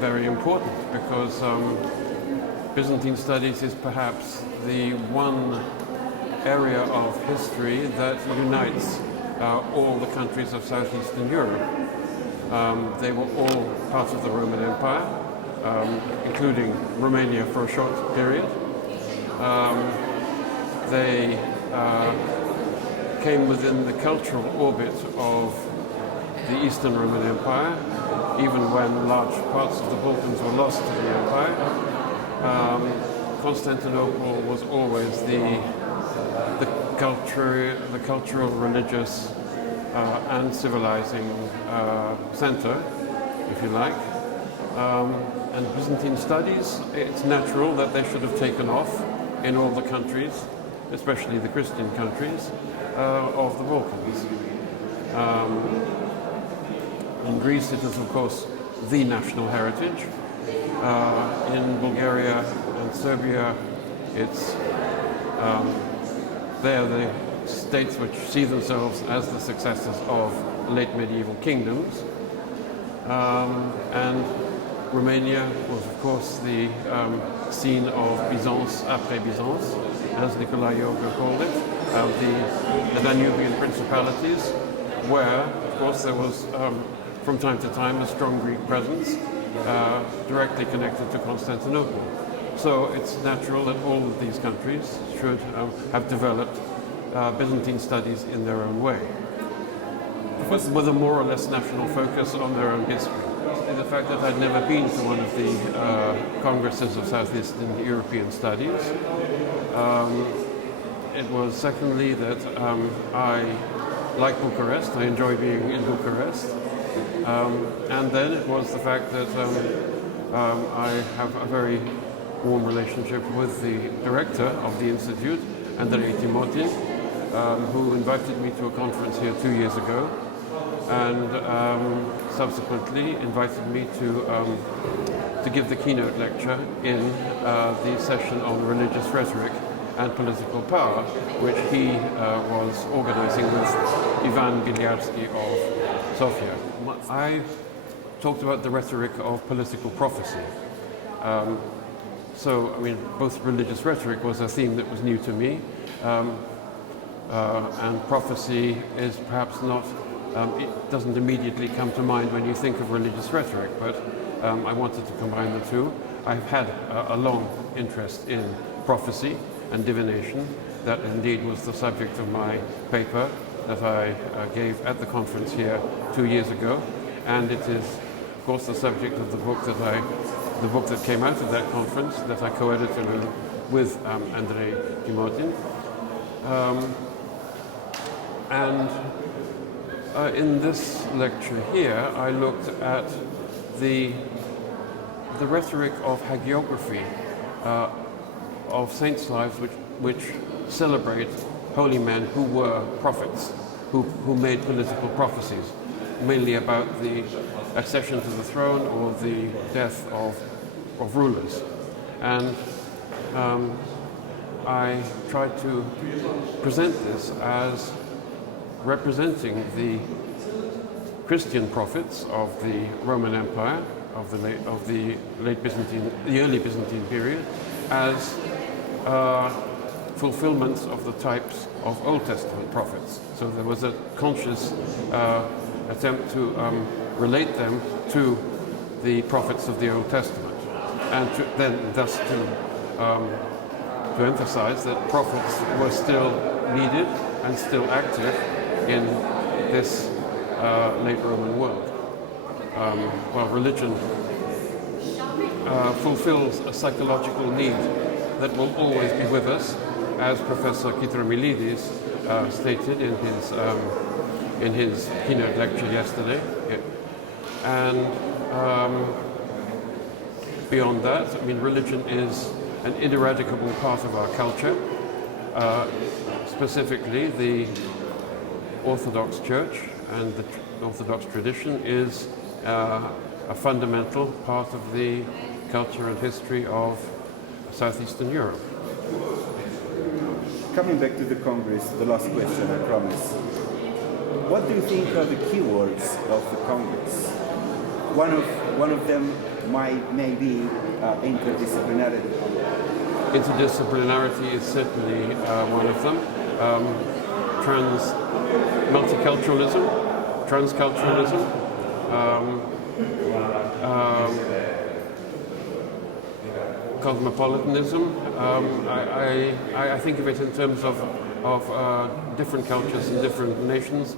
very important because Byzantine studies is perhaps the one area of history that unites all the countries of southeastern Europe. They were all part of the Roman Empire, including Romania for a short period. They came within the cultural orbit of the Eastern Roman Empire, even when large parts of the Balkans were lost to the empire. Constantinople was always the cultural, religious, and civilizing center, if you like. And Byzantine studies, it's natural that they should have taken off in all the countries, especially the Christian countries of the Balkans. In Greece, it is, of course, the national heritage. In Bulgaria and Serbia, it's they're the states which see themselves as the successors of late medieval kingdoms. And Romania was, of course, the scene of Byzance après Byzance, as Nicolae Ioga called it, the Danubian principalities, where, of course, there was, from time to time, a strong Greek presence directly connected to Constantinople. So it's natural that all of these countries should have developed Byzantine studies in their own way, with a more or less national focus on their own history. The fact that I'd never been to one of the Congresses of Southeastern European Studies. It was secondly that I like Bucharest, I enjoy being in Bucharest. And then it was the fact that I have a very warm relationship with the director of the Institute, Andrei Timotin, who invited me to a conference here 2 years ago, and subsequently invited me to give the keynote lecture in the session on religious rhetoric and political power, which he was organizing with Ivan Biliarsky of Sofia. I talked about the rhetoric of political prophecy. So, I mean, both religious rhetoric was a theme that was new to me, and prophecy is perhaps not, it doesn't immediately come to mind when you think of religious rhetoric, but I wanted to combine the two. I've had a long interest in prophecy and divination. That indeed was the subject of my paper that I gave at the conference here 2 years ago, and it is, of course, the subject of the book that came out of that conference that I co-edited with Andrei Timotin. In this lecture here, I looked at the rhetoric of hagiography of saints' lives which celebrate holy men who were prophets, who made political prophecies, mainly about the accession to the throne or the death of rulers. And I tried to present this as representing the Christian prophets of the Roman Empire, of the early Byzantine period, as fulfillments of the types of Old Testament prophets. So there was a conscious attempt to relate them to the prophets of the Old Testament, and thus to emphasize that prophets were still needed and still active in this late Roman world. While religion fulfills a psychological need that will always be with us, as Professor Kitramilidis stated in his keynote lecture yesterday. And beyond that, I mean, religion is an ineradicable part of our culture, specifically the Orthodox Church and the Orthodox tradition is a fundamental part of the culture and history of Southeastern Europe. Coming back to the Congress, the last question, I promise. What do you think are the keywords of the Congress? One of them may be interdisciplinarity. Interdisciplinarity is certainly one of them. Multiculturalism, transculturalism, cosmopolitanism. I think of it in terms of different cultures and different nations.